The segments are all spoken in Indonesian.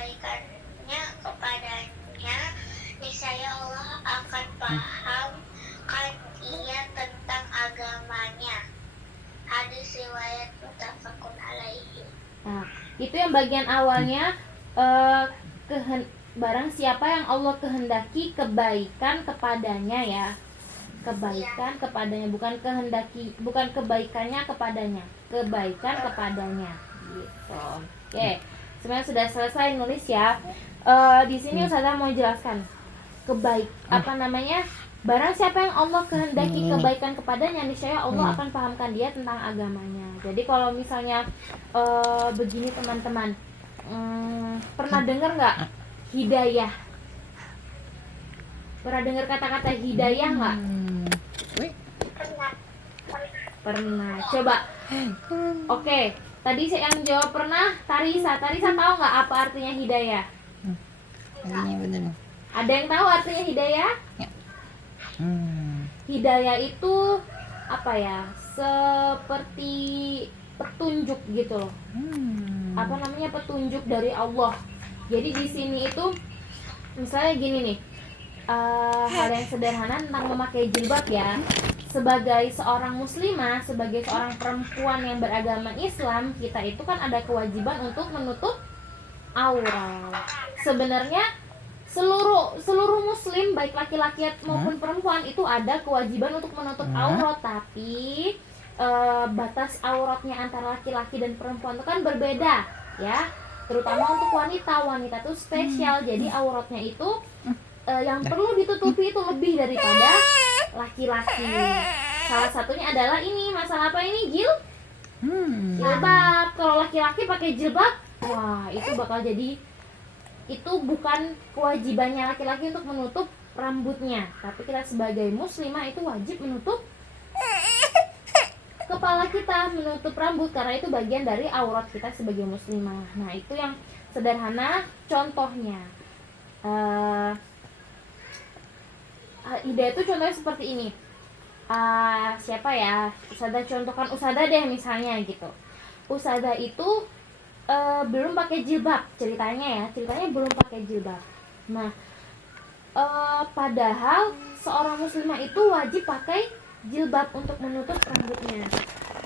kebaikannya kepadanya, niscaya Allah akan pahamkan ia tentang agamanya. Hadis riwayat muttafaqun alaihi. Nah, itu yang bagian awalnya, barang siapa yang Allah kehendaki kebaikan kepadanya ya. Kebaikan kepadanya, bukan kehendaki, bukan kebaikannya kepadanya, kebaikan kepadanya gitu. Oke, sebenarnya sudah selesai nulis ya. Di sini Ustazah mau jelaskan barang siapa yang Allah kehendaki kebaikan kepadanya, niscaya Allah akan pahamkan dia tentang agamanya. Jadi kalau misalnya begini teman-teman, pernah dengar nggak hidayah? Pernah dengar kata-kata hidayah nggak? Pernah. Coba. Oke, tadi yang jawab pernah Tarisa. Tarisa tahu nggak apa artinya hidayah? Artinya bener. Ada yang tahu artinya hidayah? Ya. Hidayah itu apa ya? Seperti petunjuk gitu loh. Apa namanya, petunjuk dari Allah. Jadi di sini itu misalnya gini nih, hal yang sederhana tentang memakai jilbab ya. Sebagai seorang muslimah, sebagai seorang perempuan yang beragama Islam, kita itu kan ada kewajiban untuk menutup aurat. Sebenarnya seluruh muslim, baik laki-laki maupun perempuan, itu ada kewajiban untuk menutup aurat, tapi batas auratnya antara laki-laki dan perempuan itu kan berbeda ya, terutama untuk wanita itu spesial. Jadi auratnya itu yang perlu ditutupi itu lebih daripada laki-laki. Salah satunya adalah ini, masalah apa ini, jilbab. Kalau laki-laki pakai jilbab, wah itu bakal jadi, itu bukan kewajibannya laki-laki untuk menutup rambutnya, tapi kita sebagai muslimah itu wajib menutup kepala kita, menutup rambut, karena itu bagian dari aurat kita sebagai muslimah. Nah itu yang sederhana contohnya. Ide itu contohnya seperti ini. Siapa ya? Ustazah contohkan Ustazah deh misalnya gitu. Ustazah itu belum pakai jilbab, ceritanya belum pakai jilbab. Nah, padahal seorang muslimah itu wajib pakai jilbab untuk menutup rambutnya.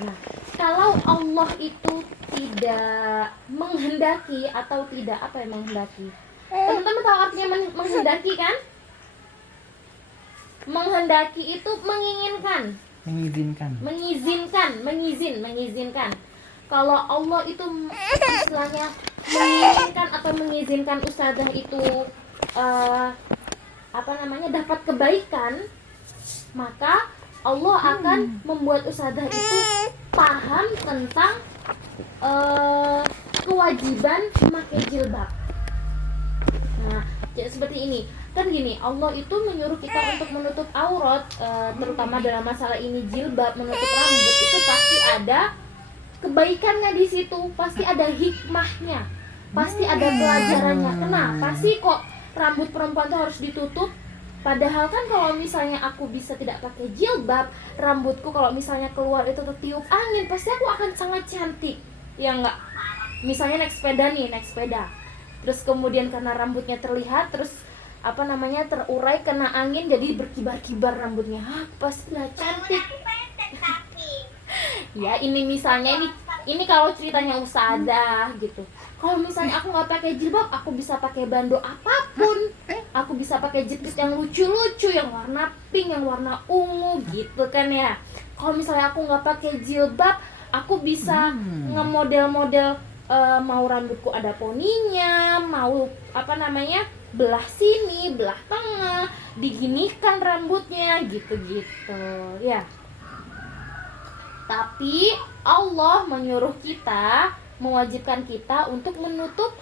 Nah, kalau Allah itu tidak menghendaki atau tidak menghendaki. Teman-teman tahu artinya menghendaki kan? Menghendaki itu menginginkan, mengizinkan. Kalau Allah itu istilahnya menginginkan atau mengizinkan ustazah itu dapat kebaikan, maka Allah akan membuat ustazah itu paham tentang kewajiban memakai jilbab. Nah, seperti ini. Kan gini, Allah itu menyuruh kita untuk menutup aurat, terutama dalam masalah ini jilbab, menutup rambut, itu pasti ada kebaikannya di situ, pasti ada hikmahnya, pasti ada pelajarannya. Kenapa sih kok rambut perempuan itu harus ditutup? Padahal kan kalau misalnya aku bisa tidak pakai jilbab, rambutku kalau misalnya keluar itu tertiup angin, pasti aku akan sangat cantik, ya enggak? Misalnya naik sepeda, terus kemudian karena rambutnya terlihat, terus terurai kena angin jadi berkibar-kibar rambutnya, pasti lah cantik. Ya ini misalnya ini kalau ceritanya ustazah gitu. Kalau misalnya aku nggak pakai jilbab, aku bisa pakai bando apapun, aku bisa pakai jepit yang lucu-lucu, yang warna pink, yang warna ungu gitu kan ya. Kalau misalnya aku nggak pakai jilbab, aku bisa ngemodel-model, mau rambutku ada poninya, mau belah sini, belah tengah, diginikan rambutnya gitu-gitu ya. Tapi Allah menyuruh kita, mewajibkan kita untuk menutup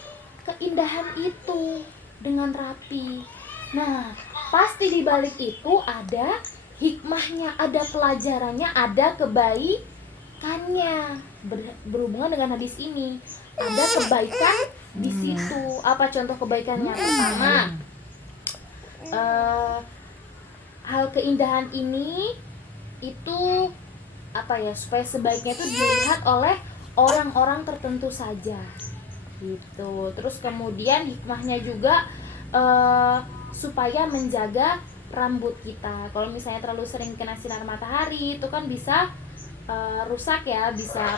keindahan itu dengan rapi. Nah, pasti di balik itu ada hikmahnya, ada pelajarannya, ada kebaikannya. Berhubungan dengan hadis ini, ada kebaikan di situ. Apa contoh kebaikannya? Pertama, hal keindahan ini itu supaya sebaiknya itu dilihat oleh orang-orang tertentu saja. gitu. Terus kemudian hikmahnya juga supaya menjaga rambut kita. Kalau misalnya terlalu sering kena sinar matahari itu kan bisa rusak ya, bisa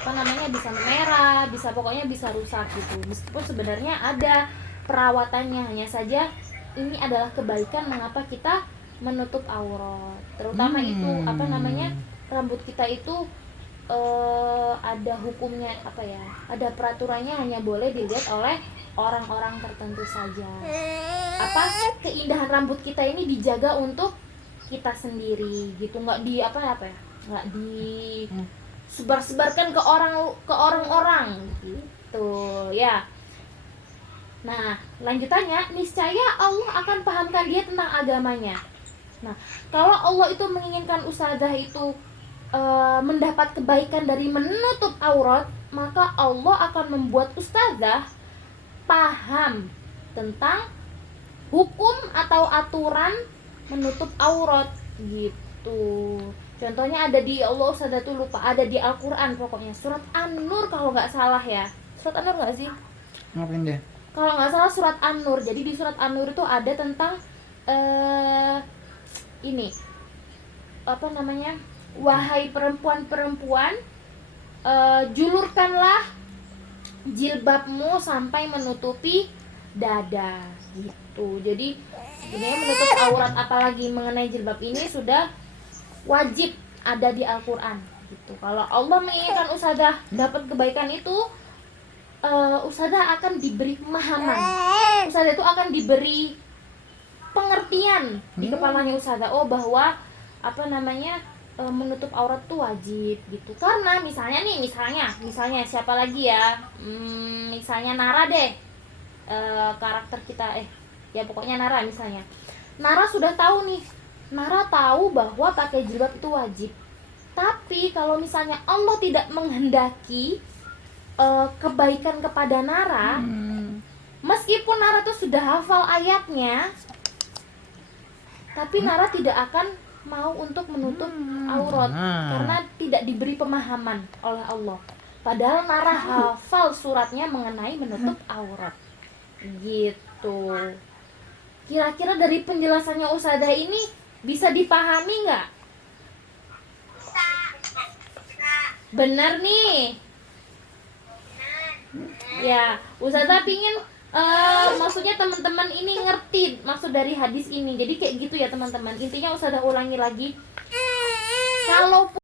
bisa merah, pokoknya bisa rusak gitu. Meskipun sebenarnya ada perawatannya, hanya saja ini adalah kebaikan mengapa kita menutup aurat. Terutama itu rambut kita itu ada hukumnya ada peraturannya, hanya boleh dilihat oleh orang-orang tertentu saja. Keindahan rambut kita ini dijaga untuk kita sendiri gitu, nggak di nggak di sebar-sebarkan ke orang-orang gitu ya. Nah, lanjutannya, niscaya Allah akan pahamkan dia tentang agamanya. Nah, kalau Allah itu menginginkan ustazah itu mendapat kebaikan dari menutup aurat, maka Allah akan membuat ustazah paham tentang hukum atau aturan menutup aurat gitu. Contohnya ada di Allah, ustazah tuh lupa, ada di Al-Quran pokoknya, surat An-Nur kalau nggak salah ya. Surat An-Nur nggak sih? Ngapain dia? Kalau nggak salah surat An-Nur. Jadi di surat An-Nur itu ada tentang ini wahai perempuan-perempuan, julurkanlah jilbabmu sampai menutupi dada gitu. Jadi sebenarnya menutup aurat apalagi mengenai jilbab ini sudah wajib ada di Al-Quran gitu. Kalau Allah menginginkan ustazah dapat kebaikan itu, ustazah akan diberi pemahaman, ustazah itu akan diberi pengertian di kepalanya ustazah, bahwa menutup aurat itu wajib gitu. Karena misalnya siapa lagi ya, misalnya Nara deh, karakter kita ya pokoknya Nara misalnya. Nara sudah tahu nih, Nara tahu bahwa pakai jilbab itu wajib. Tapi kalau misalnya Allah tidak menghendaki kebaikan kepada Nara, meskipun Nara tuh sudah hafal ayatnya, tapi Nara tidak akan mau untuk menutup aurat karena tidak diberi pemahaman oleh Allah. Padahal Nara hafal suratnya mengenai menutup aurat gitu. Kira-kira dari penjelasannya ustazah ini bisa dipahami nggak? Benar nih. Ya, ustazah pingin maksudnya teman-teman ini ngerti maksud dari hadis ini. Jadi kayak gitu ya teman-teman. Intinya ustazah ulangi lagi. Kalau